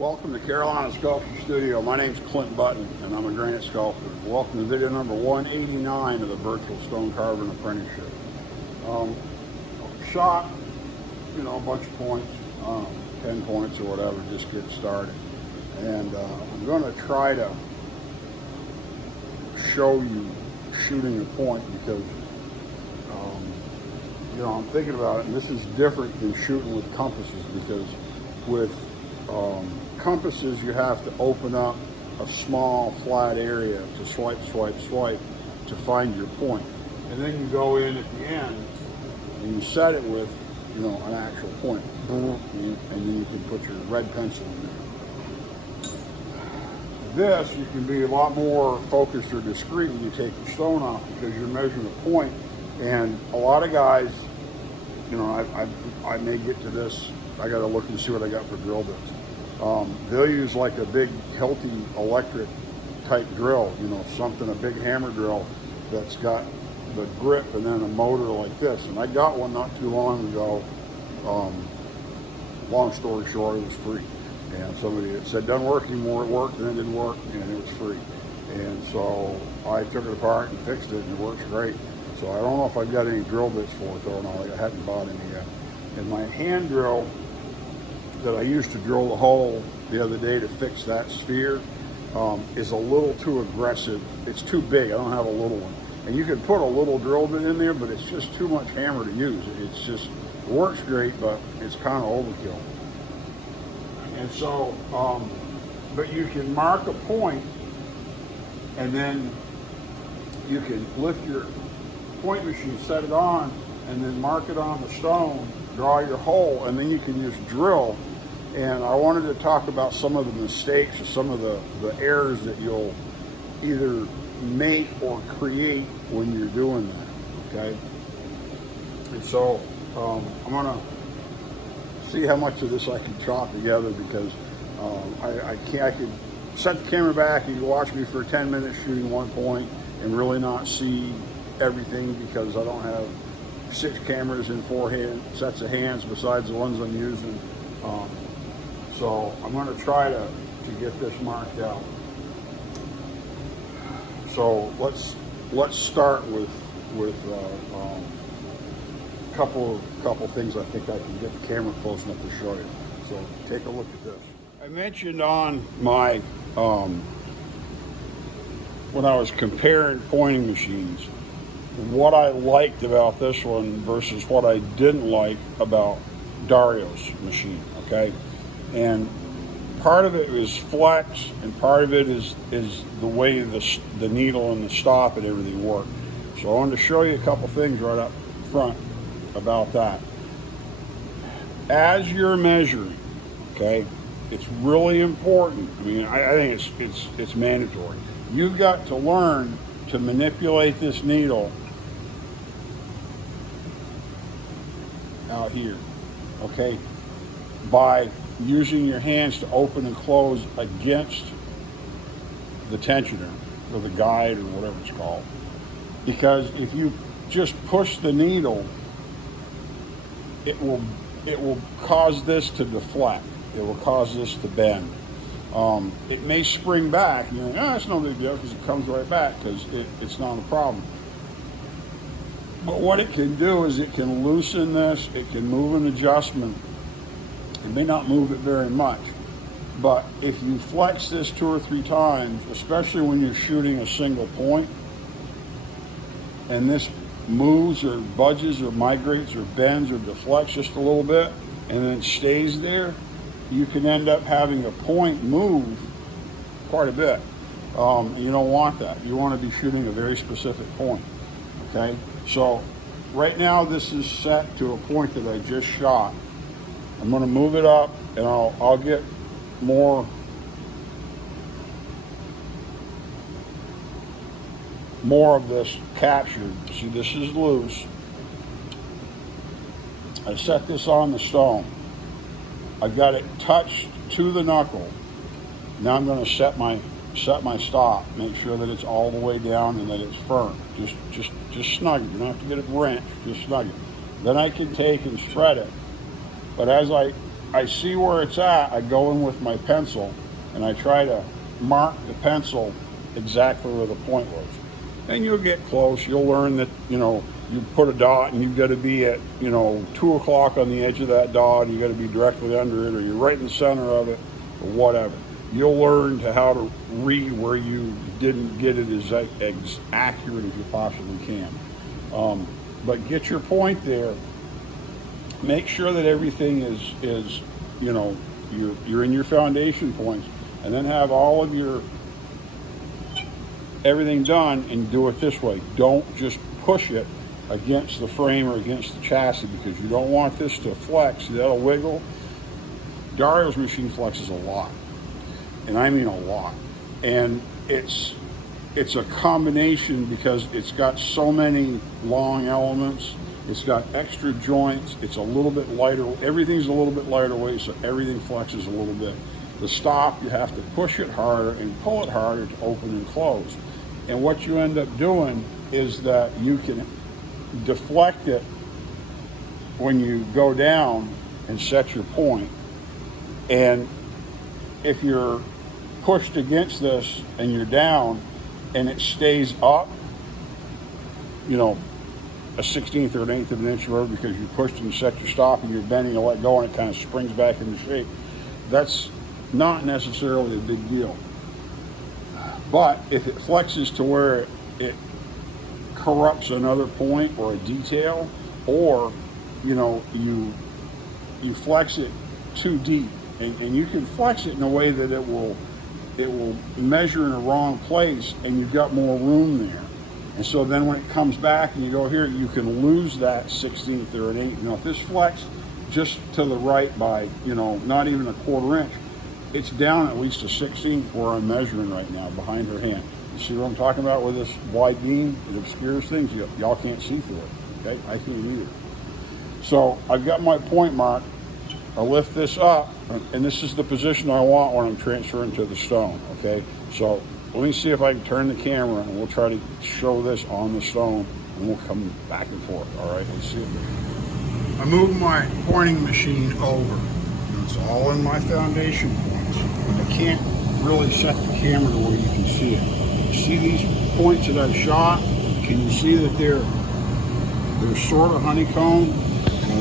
Welcome to Carolina Sculptor Studio. My name's Clint Button and I'm a granite sculptor. Welcome to video number 189 of the Virtual Stone Carving Apprenticeship. Shot, a bunch of points, 10 points or whatever, just get started. And I'm going to try to show you shooting a point because, I'm thinking about it, and this is different than shooting with compasses because with compasses you have to open up a small flat area to swipe to find your point, and then you go in at the end and you set it with an actual point, and then you can put your red pencil in there. This you can be a lot more focused or discreet when you take your stone off because you're measuring a point, and a lot of guys, I may get to this, I got to look and see what I got for drill bits. They'll use like a big Hilti electric type drill, a big hammer drill that's got the grip and then a motor like this. And I got one not too long ago. Long story short, it was free. And somebody had said, doesn't work anymore, it worked, and then it didn't work, and it was free. And so I took it apart and fixed it, and it works great. So I don't know if I've got any drill bits for it, though, or not. I hadn't bought any yet. And my hand drill that I used to drill the hole the other day to fix that sphere is a little too aggressive. It's too big. I don't have a little one. And you can put a little drill bit in there, but it's just too much hammer to use. It works great, but it's kind of overkill. And so, but you can mark a point, and then you can lift your point machine, set it on, and then mark it on the stone, draw your hole, and then you can just drill. And I wanted to talk about some of the mistakes or some of the errors that you'll either make or create when you're doing that, okay? And so I'm gonna see how much of this I can chop together because I could set the camera back and you watch me for 10 minutes shooting one point and really not see everything because I don't have 6 cameras in 4 sets of hands besides the ones I'm using. So I'm going to try to get this marked out. So let's start with a couple things I think I can get the camera close enough to show you. So take a look at this. I mentioned on my when I was comparing pointing machines what I liked about this one versus what I didn't like about Dario's machine, okay? And part of it is flex, and part of it is the way the needle and the stop and everything work. So I wanted to show you a couple things right up front about that. As you're measuring, okay, it's really important. I mean, I think it's mandatory. You've got to learn to manipulate this needle out here, okay, by using your hands to open and close against the tensioner or the guide or whatever it's called. Because if you just push the needle, it will cause this to deflect. It will cause this to bend. It may spring back. You think, it's no big deal because it comes right back because it's not a problem. But what it can do is it can loosen this. It can move an adjustment. It may not move it very much, but if you flex this 2 or 3 times, especially when you're shooting a single point, and this moves or budges or migrates or bends or deflects just a little bit, and then stays there, you can end up having a point move quite a bit. You don't want that. You want to be shooting a very specific point, okay? So right now this is set to a point that I just shot. I'm going to move it up, and I'll get more of this captured. See, this is loose. I set this on the stone. I've got it touched to the knuckle. Now I'm going to set my stop. Make sure that it's all the way down and that it's firm. Just snug it. You don't have to get it wrenched. Just snug it. Then I can take and spread it. But as I I see where it's at, I go in with my pencil and I try to mark the pencil exactly where the point was. And you'll get close. You'll learn that, you know, you put a dot and you've got to be at, you know, 2 o'clock on the edge of that dot. You got to be directly under it, or you're right in the center of it, or whatever. You'll learn how to read where you didn't get it as accurate as you possibly can. But get your point there. Make sure that everything is you know, you're in your foundation points, and then have all of your everything done and do it this way. Don't just push it against the frame or against the chassis, because you don't want this to flex. That'll wiggle. Dario's machine flexes a lot, and I mean a lot. And it's a combination because it's got so many long elements. It's got extra joints. It's a little bit lighter. Everything's a little bit lighter weight, so everything flexes a little bit. The stop, you have to push it harder and pull it harder to open and close. And what you end up doing is that you can deflect it when you go down and set your point. And if you're pushed against this and you're down and it stays up, you know, a 16th or an eighth of an inch or whatever, because you pushed and set your stop and you're bending and let go and it kind of springs back into shape, that's not necessarily a big deal. But if it flexes to where it corrupts another point or a detail, or, you know, you flex it too deep, and you can flex it in a way that it will measure in a wrong place, and you've got more room there. And so then when it comes back and you go here, you can lose that 16th or an eighth. You know, if this flex just to the right by, you know, not even a quarter inch, it's down at least a 16th where I'm measuring right now behind her hand. You see what I'm talking about with this wide beam? It obscures things. Y'all can't see through it, okay? I can't either. So I've got my point mark. I lift this up, and this is the position I want when I'm transferring to the stone, okay? So let me see if I can turn the camera, and we'll try to show this on the stone, and we'll come back and forth, all right? Let's see if I move my pointing machine over. It's all in my foundation points. I can't really set the camera to where you can see it. See these points that I've shot? Can you see that they're sort of honeycomb?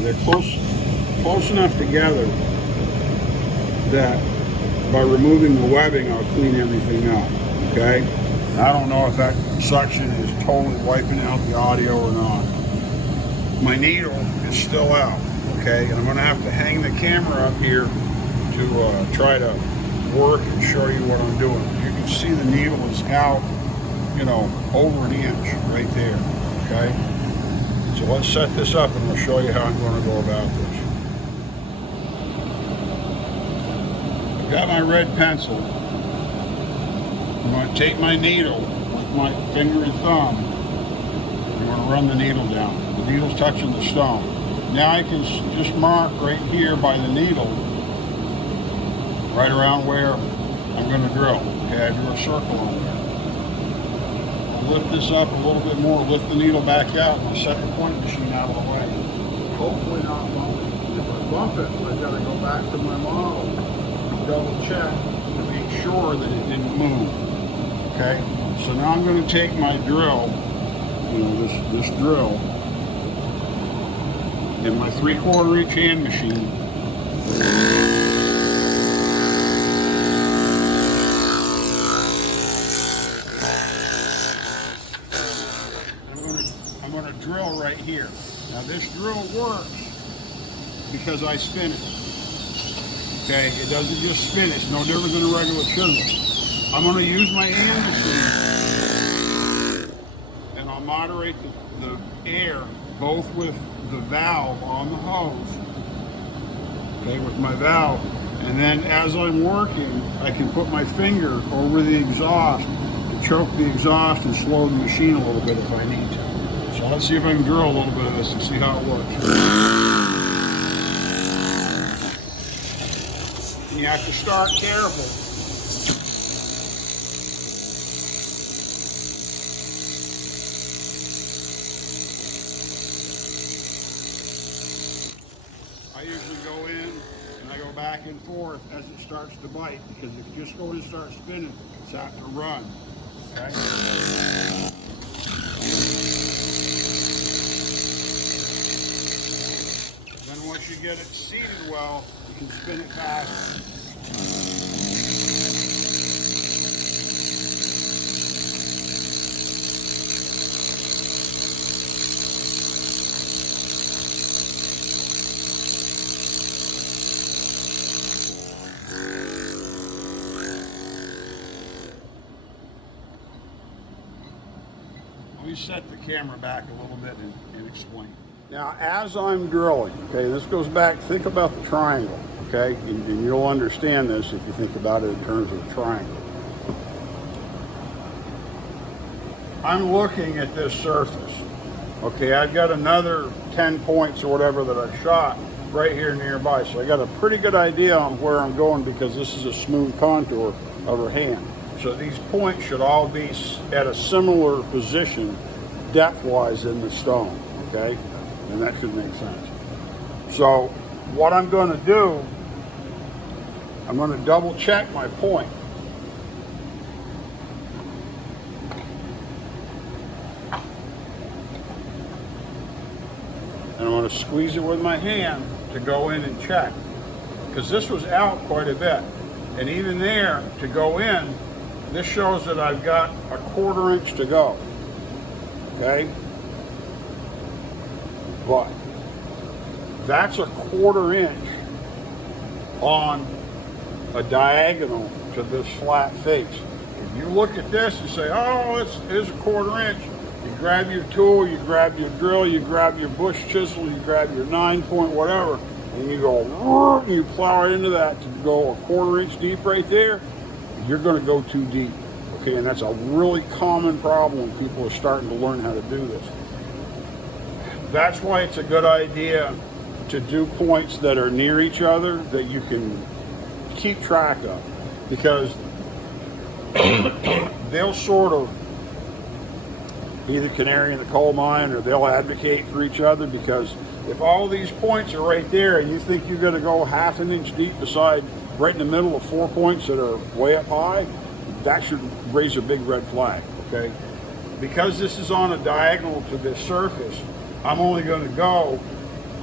They're close enough together that by removing the webbing, I'll clean everything up, okay? And I don't know if that suction is totally wiping out the audio or not. My needle is still out, okay? And I'm gonna have to hang the camera up here to try to work and show you what I'm doing. You can see the needle is out, you know, over an inch right there, okay? So let's set this up and we'll show you how I'm gonna go about this. I've got my red pencil. I'm going to take my needle with my finger and thumb. I'm going to run the needle down. The needle's touching the stone. Now I can just mark right here by the needle, right around where I'm going to drill. Okay, I drew a circle on there. I'll lift this up a little bit more, lift the needle back out, and I'll set the point machine out of the way. Hopefully not bump it. If I bump it, I've got to go back to my model. Double check to make sure that it didn't move. Okay, so now I'm going to take my drill, you know, this drill, and my 3/4 inch hand machine. I'm going to drill right here. Now this drill works because I spin it. Okay, it doesn't just spin, it's no different than a regular chisel. I'm going to use my hand machine, and I'll moderate the air both with the valve on the hose, okay, with my valve, and then as I'm working, I can put my finger over the exhaust to choke the exhaust and slow the machine a little bit if I need to. So let's see if I can drill a little bit of this and see how it works. You have to start careful. I usually go in and And I go back and forth as it starts to bite, because if you just go and start spinning, it's apt to run. Okay? Then once you get it seated well, you can spin it faster. Let me set the camera back a little bit and explain. Now, as I'm drilling, okay, this goes back, think about the triangle, okay, and you'll understand this if you think about it in terms of the triangle. I'm looking at this surface, okay, I've got another 10 points or whatever that I shot right here nearby, so I got a pretty good idea on where I'm going, because this is a smooth contour of her hand. So these points should all be at a similar position depth-wise in the stone, okay? And that should make sense. So what I'm going to do, I'm going to double check my point. And I'm going to squeeze it with my hand to go in and check. Because this was out quite a bit. And even there, to go in, this shows that I've got a 1/4 inch to go, okay? But that's a 1/4 inch on a diagonal to this flat face. If you look at this and say, oh, it's a 1/4 inch, you grab your tool, you grab your drill, you grab your bush chisel, you grab your 9-point whatever, and you go, and you plow it into that to go a 1/4 inch deep right there, you're going to go too deep, okay? And that's a really common problem when people are starting to learn how to do this. That's why it's a good idea to do points that are near each other that you can keep track of, because they'll sort of be the canary in the coal mine, or they'll advocate for each other, because if all these points are right there and you think you're going to go 1/2 inch deep beside right in the middle of 4 points that are way up high, that should raise a big red flag, okay? Because this is on a diagonal to this surface, I'm only going to go,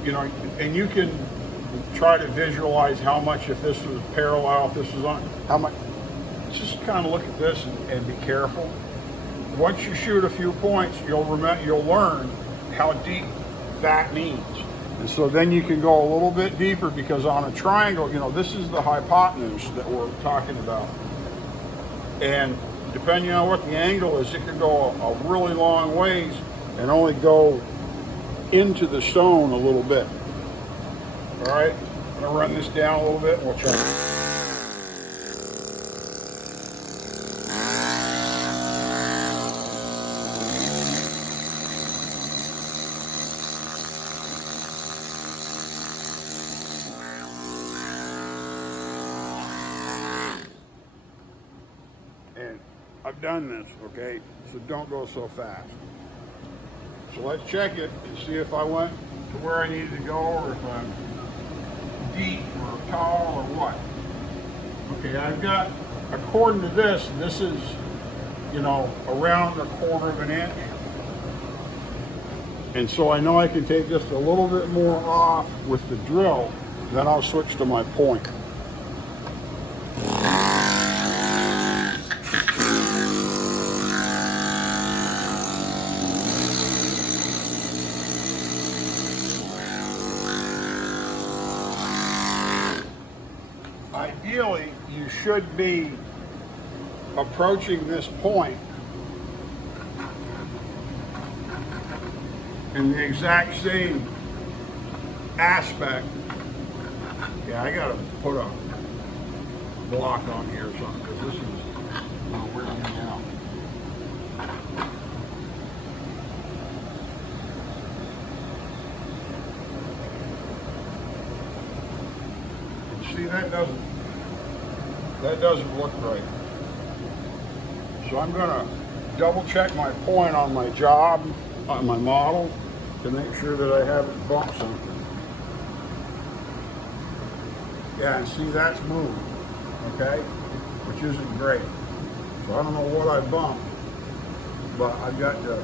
you know, and you can try to visualize how much, if this was parallel, if this was on, how much, just kind of look at this and be careful. Once you shoot a few points, you'll learn how deep that means. And so then you can go a little bit deeper, because on a triangle, you know, this is the hypotenuse that we're talking about. And depending on what the angle is, it can go a really long ways and only go into the stone a little bit. All right, I'm gonna run this down a little bit and we'll check it. And I've done this, okay? So don't go so fast. So let's check it and see if I went to where I needed to go, or if I'm deep or tall or what. Okay, I've got, according to this, this is, you know, around 1/4 of an inch. And so I know I can take just a little bit more off with the drill, then I'll switch to my point. Ideally, you should be approaching this point in the exact same aspect. Yeah, I gotta put a block on here or something, because this is weirding me out. See, that doesn't look right. So I'm gonna double check my point on my job, on my model, to make sure that I haven't bumped something. Yeah, and see, that's moved, okay? Which isn't great. So I don't know what I bumped, but I've got to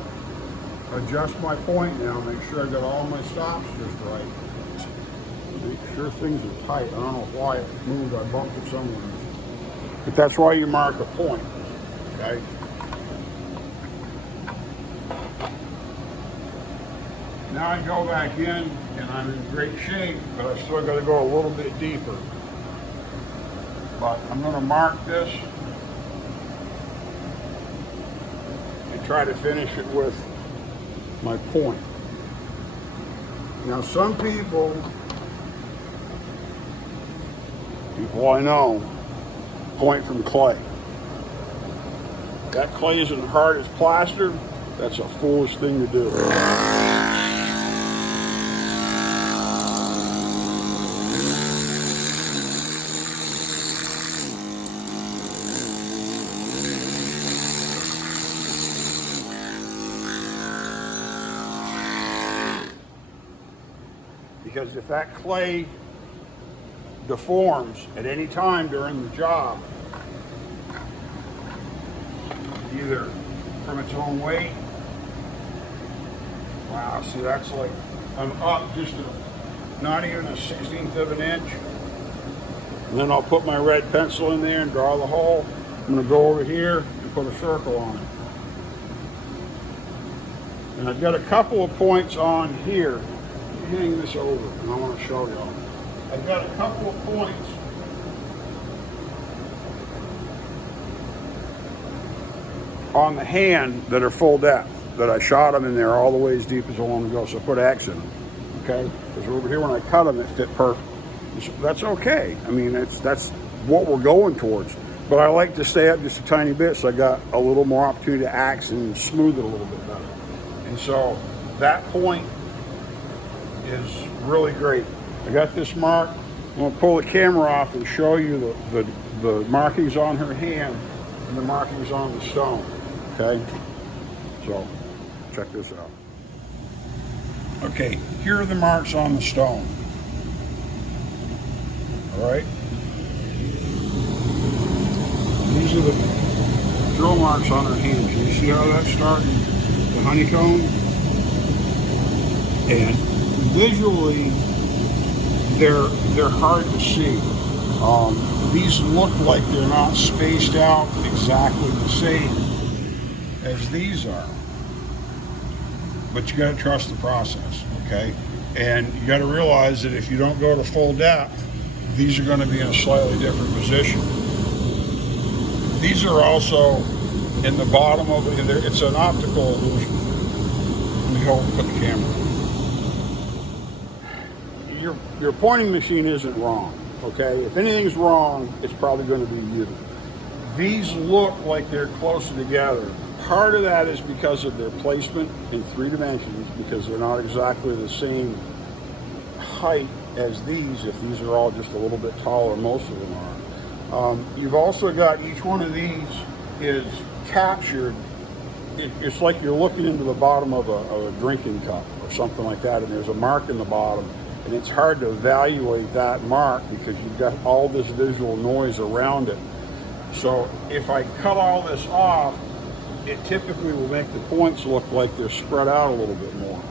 adjust my point now, make sure I got all my stops just right. Make sure things are tight. I don't know why it moved, I bumped it somewhere. But that's why you mark a point, okay? Now I go back in and I'm in great shape, but I still got to go a little bit deeper. But I'm going to mark this and try to finish it with my point. Now some people I know point from clay. That clay isn't hard as plaster. That's a foolish thing to do. Because if that clay deforms at any time during the job, either from its own weight, wow, see, that's like, I'm up just not even a 16th of an inch. And then I'll put my red pencil in there and draw the hole. I'm going to go over here and put a circle on it. And I've got a couple of points on here. Hang this over and I want to show y'all. I've got a couple of points on the hand that are full depth, that I shot them in there all the way as deep as I want to go, so I put X in them, okay? Because over here when I cut them, it fit perfect. That's okay. I mean, that's what we're going towards. But I like to stay up just a tiny bit so I got a little more opportunity to axe and smooth it a little bit better. And so that point is really great. I got this mark. I'm going to pull the camera off and show you the markings on her hand and the markings on the stone. Okay? So, check this out. Okay, here are the marks on the stone. Alright? These are the drill marks on her hand. Can you see how that's starting? The honeycomb? And visually, they're hard to see. These look like they're not spaced out exactly the same as these are. But you got to trust the process, okay? And you got to realize that if you don't go to full depth, these are going to be in a slightly different position. These are also in the bottom of it. It's an optical illusion. Let me put the camera. Your pointing machine isn't wrong, okay? If anything's wrong, it's probably going to be you. These look like they're closer together. Part of that is because of their placement in 3 dimensions, because they're not exactly the same height as these, if these are all just a little bit taller, most of them are. You've also got each one of these is captured. It's like you're looking into the bottom of a drinking cup or something like that, and there's a mark in the bottom. And it's hard to evaluate that mark because you've got all this visual noise around it. So if I cut all this off, it typically will make the points look like they're spread out a little bit more.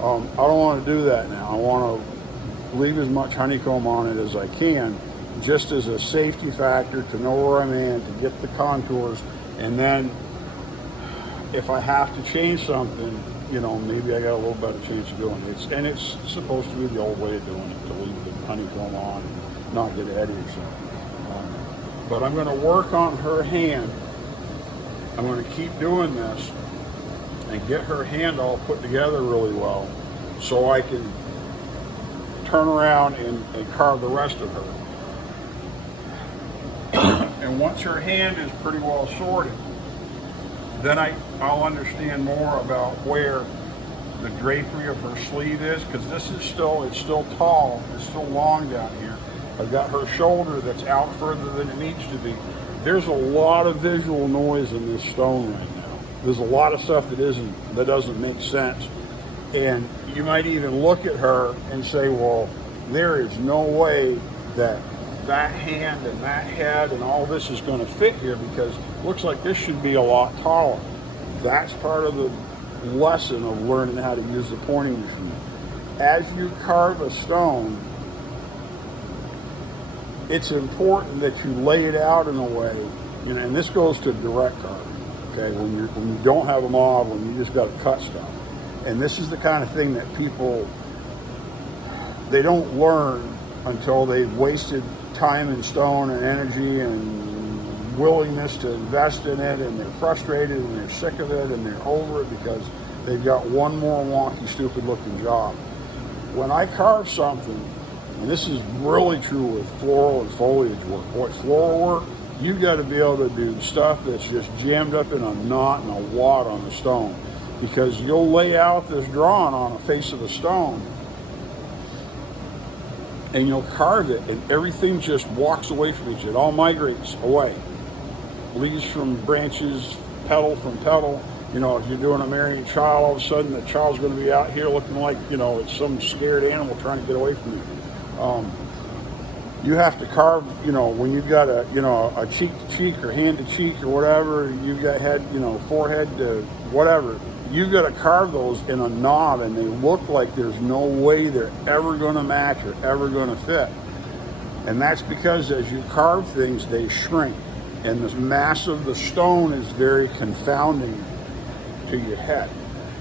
I don't want to do that now. I want to leave as much honeycomb on it as I can, just as a safety factor to know where I'm at, to get the contours, and then if I have to change something, you know, maybe I got a little better chance of doing it. And it's supposed to be the old way of doing it, to leave the honeycomb on and not get eddy or something. But I'm going to work on her hand. I'm going to keep doing this and get her hand all put together really well so I can turn around and carve the rest of her. And once her hand is pretty well sorted, then I'll understand more about where the drapery of her sleeve is, because this is it's still tall, it's still long down here. I've got her shoulder that's out further than it needs to be. There's a lot of visual noise in this stone right now. There's a lot of stuff that doesn't make sense. And you might even look at her and say, well, there is no way that that hand and that head and all this is going to fit here, because it looks like this should be a lot taller. That's part of the lesson of learning how to use the pointing machine. As you carve a stone, it's important that you lay it out in a way, and this goes to direct carving, okay, when you don't have a model and you just got to cut stuff. And this is the kind of thing that people, they don't learn until they've wasted time and stone and energy and willingness to invest in it, and they're frustrated and they're sick of it and they're over it because they've got one more wonky, stupid looking job. When I carve something, and this is really true with floral and foliage work, boy, floral work, you've got to be able to do stuff that's just jammed up in a knot and a wad on the stone, because you'll lay out this drawing on the face of the stone and you'll carve it and everything just walks away from each other. It all migrates away. Leaves from branches, petal from petal. If you're doing a marrying child, all of a sudden the child's going to be out here looking like, it's some scared animal trying to get away from you. You have to carve, when you've got a cheek to cheek or hand to cheek or whatever, you've got head, forehead to whatever. You've got to carve those in a knot, and they look like there's no way they're ever going to match or ever going to fit. And that's because as you carve things, they shrink. And the mass of the stone is very confounding to your head.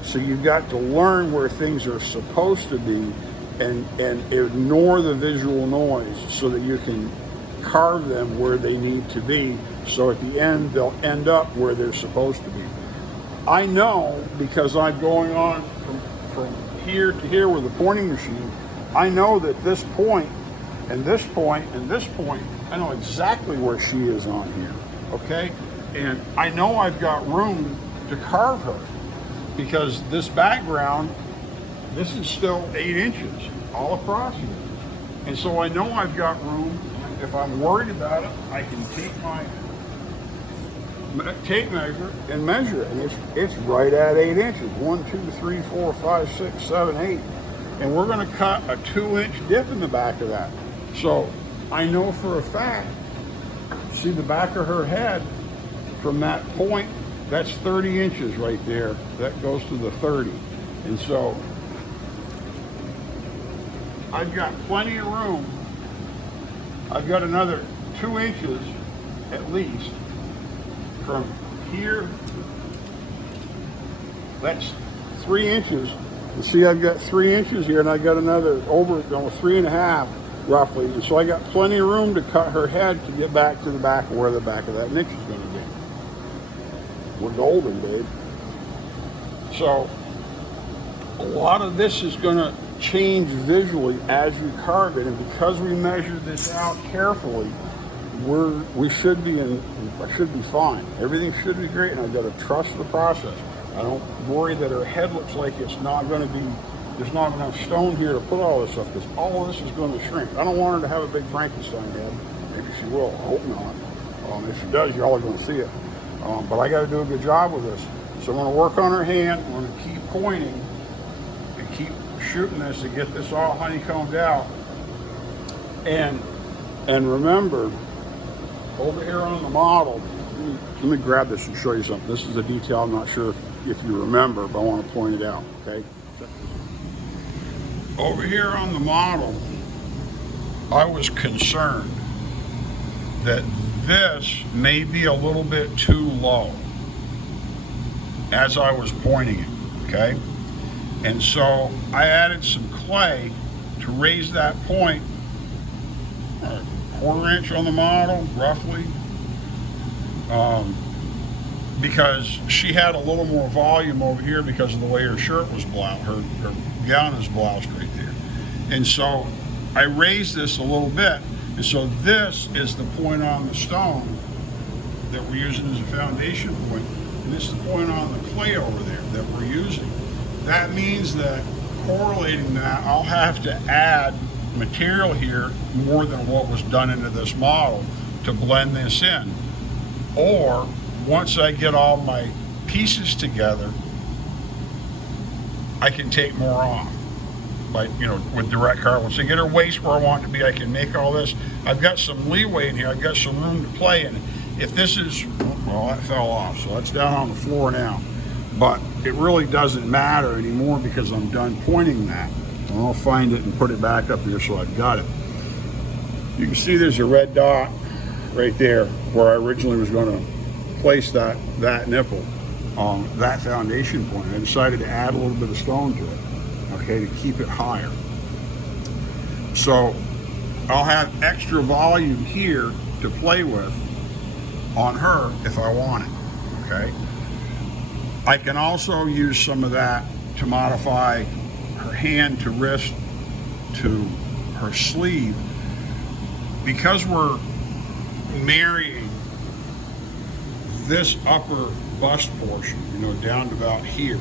So you've got to learn where things are supposed to be and ignore the visual noise so that you can carve them where they need to be, so at the end they'll end up where they're supposed to be. I know, because I'm going on from here to here with the pointing machine, I know that this point and this point and this point, I know exactly where she is on here, okay? And I know I've got room to carve her, because this background, this is still 8 inches all across here. And so I know I've got room. If I'm worried about it, I can take my tape measure and measure it. And it's right at 8 inches. 1, 2, 3, 4, 5, 6, 7, 8. And we're going to cut a 2-inch dip in the back of that. So I know for a fact, see the back of her head from that point, that's 30 inches right there. That goes to the 30. And so I've got plenty of room. I've got another 2 inches at least from here. That's 3 inches. You see, I've got 3 inches here, and I got another over 3.5 roughly. And so I got plenty of room to cut her head to get back to the back of where the back of that niche is going to be. We're golden, babe. So a lot of this is going to change visually as you carve it, and because we measured this out carefully, we should be fine. Everything should be great, and I've got to trust the process. I don't worry that her head looks like it's not going to be, there's not enough stone here to put all this stuff, because all of this is going to shrink. I don't want her to have a big Frankenstein head. Maybe she will. I hope not. If she does, you're all going to see it. But I got to do a good job with this. So I'm going to work on her hand. I'm going to keep pointing and keep shooting this to get this all honeycombed out. And remember, over here on the model, let me grab this and show you something. This is a detail I'm not sure if you remember, but I want to point it out, okay? Check this out. Over here on the model, I was concerned that this may be a little bit too low as I was pointing it, okay? And so I added some clay to raise that point, a 1/4 inch on the model, roughly, because she had a little more volume over here because of the way her shirt was bloused, her gown is bloused right there. And so I raised this a little bit, and so this is the point on the stone that we're using as a foundation point, and this is the point on the clay over there that we're using. That means that correlating that, I'll have to add material here more than what was done into this model to blend this in. Or once I get all my pieces together, I can take more off. by, you know, with direct carve. Once I get her waist where I want it to be, I can make all this. I've got some leeway in here. I've got some room to play in. If this is, well, that fell off, so that's down on the floor now. But it really doesn't matter anymore because I'm done pointing that. And I'll find it and put it back up here so I've got it. You can see there's a red dot right there where I originally was going to place that nipple on that foundation point. I decided to add a little bit of stone to it, okay, to keep it higher. So I'll have extra volume here to play with on her if I want it, okay? I can also use some of that to modify her hand to wrist to her sleeve. Because we're marrying this upper bust portion, you know, down to about here,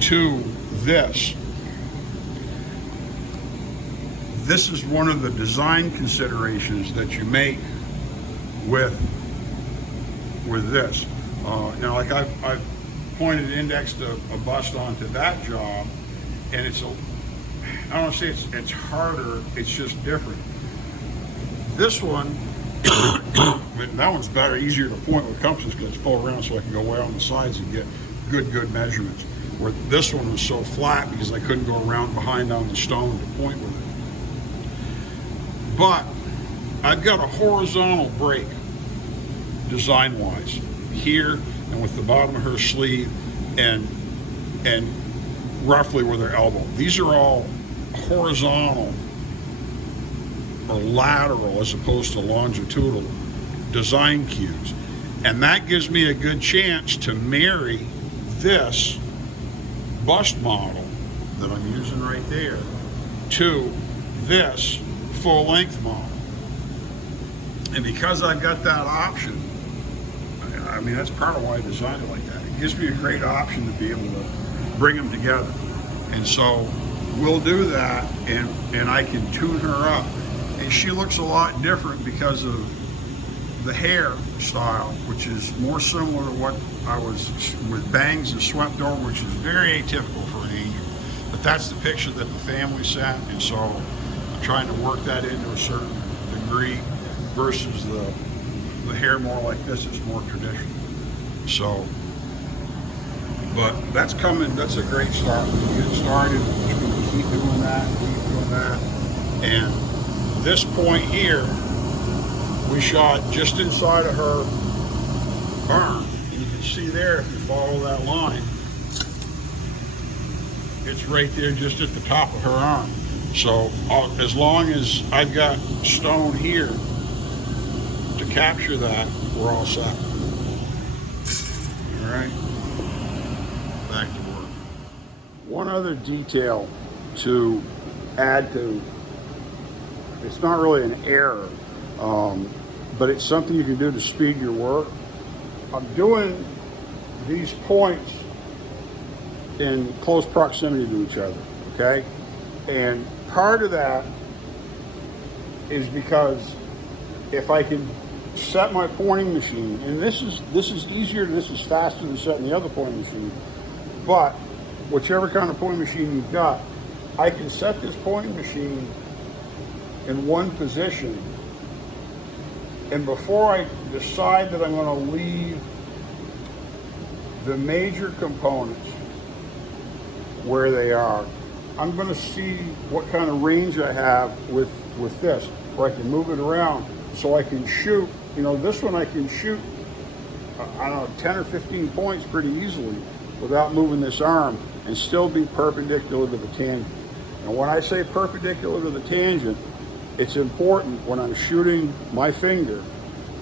to this. This is one of the design considerations that you make with this. Now, like I've pointed indexed a bust onto that job, and it's I don't want to say it's harder, it's just different. This one, that one's better, easier to point with compasses because it's full around, so I can go way on the sides and get good measurements. Where this one was so flat because I couldn't go around behind on the stone to point with it. But I've got a horizontal break, design-wise, here and with the bottom of her sleeve and roughly with her elbow. These are all horizontal or lateral as opposed to longitudinal design cues. And that gives me a good chance to marry this bust model that I'm using right there to this full length model. And because I've got that option, I mean, that's part of why I designed it like that. It gives me a great option to be able to bring them together. And so we'll do that, and I can tune her up. And she looks a lot different because of the hair style, which is more similar to what I was with bangs and swept over, which is very atypical for an angel. But that's the picture that the family sent, and so I'm trying to work that into a certain degree versus the hair more like this is more traditional. So, but that's coming, that's a great start. When you get started, we're just going to keep doing that, and this point here, we shot just inside of her arm. And you can see there, if you follow that line, it's right there just at the top of her arm. So as long as I've got stone here to capture that, we're all set. All right, back to work. One other detail to add to, it's not really an error, but it's something you can do to speed your work. I'm doing these points in close proximity to each other, okay? And part of that is because if I can set my pointing machine, and this is easier, this is faster than setting the other pointing machine, but whichever kind of pointing machine you've got, I can set this pointing machine in one position, and before I decide that I'm going to leave the major components where they are, I'm going to see what kind of range I have with this, where I can move it around so I can shoot. You know, this one I can shoot, I don't know, 10 or 15 points pretty easily without moving this arm and still be perpendicular to the tangent. And when I say perpendicular to the tangent, it's important when I'm shooting my finger,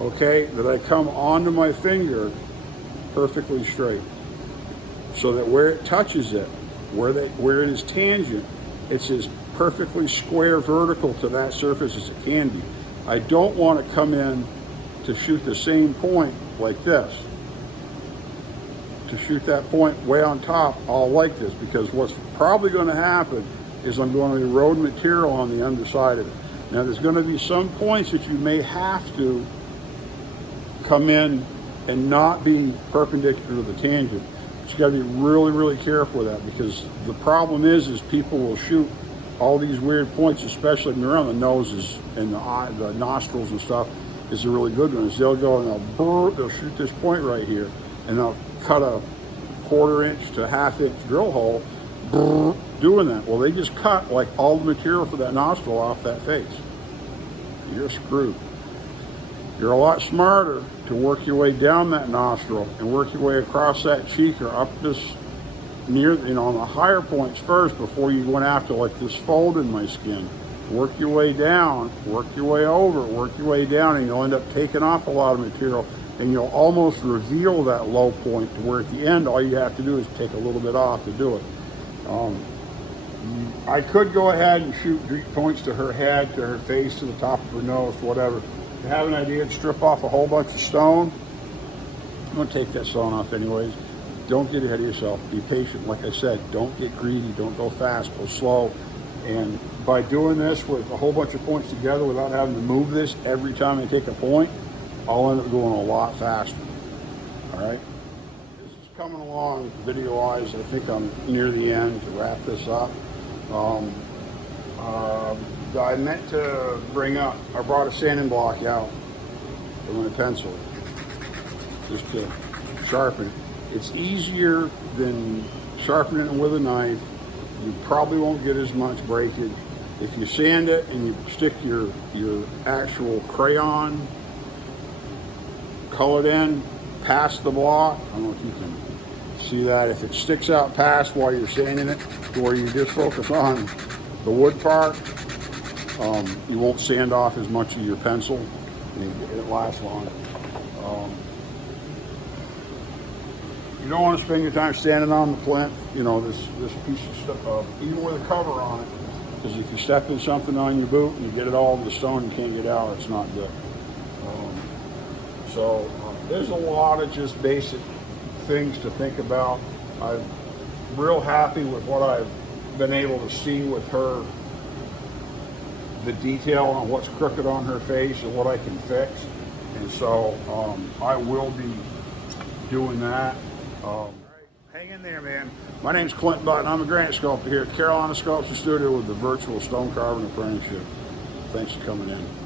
okay, that I come onto my finger perfectly straight, so that where it touches it, where it is tangent, it's as perfectly square vertical to that surface as it can be. I don't want to come in to shoot the same point like this, to shoot that point way on top all like this, because what's probably going to happen is I'm going to erode material on the underside of it. Now there's going to be some points that you may have to come in and not be perpendicular to the tangent, you got to be really, really careful with that, because the problem is people will shoot all these weird points, especially around the noses and the eye, the nostrils and stuff. Is a really good one. Is they'll go and they'll shoot this point right here, and they'll cut a 1/4 inch to 1/2 inch drill hole, doing that. Well, they just cut like all the material for that nostril off that face. You're screwed. You're a lot smarter to work your way down that nostril and work your way across that cheek or up this near, on the higher points first before you went after like this fold in my skin. Work your way down, work your way over, work your way down, and you'll end up taking off a lot of material, and you'll almost reveal that low point to where at the end all you have to do is take a little bit off to do it. I could go ahead and shoot deep points to her head, to her face, to the top of her nose, whatever. If you have an idea, strip off a whole bunch of stone. I'm going to take that stone off anyways. Don't get ahead of yourself. Be patient. Like I said, don't get greedy. Don't go fast. Go slow. And by doing this with a whole bunch of points together without having to move this every time I take a point, I'll end up going a lot faster. All right? This is coming along video-wise. I think I'm near the end to wrap this up. I meant to bring up, I brought a sanding block out from a pencil just to sharpen it. It's easier than sharpening it with a knife. You probably won't get as much breakage. If you sand it and you stick your actual crayon colored end past the block, I don't know if you can see that. If it sticks out past while you're sanding it, to where you just focus on the wood part, you won't sand off as much of your pencil, and it lasts longer. You don't want to spend your time standing on the plinth, this piece of stuff, even with a cover on it, because if you step in something on your boot and you get it all over the stone and you can't get out, it's not good. There's a lot of just basic things to think about. I'm real happy with what I've been able to see with her, the detail on what's crooked on her face and what I can fix. And so I will be doing that. Hang in there, man. My name's Clint Button. I'm a granite sculptor here at Carolina Sculptor Studio with the Virtual Stone Carving Apprenticeship. Thanks for coming in.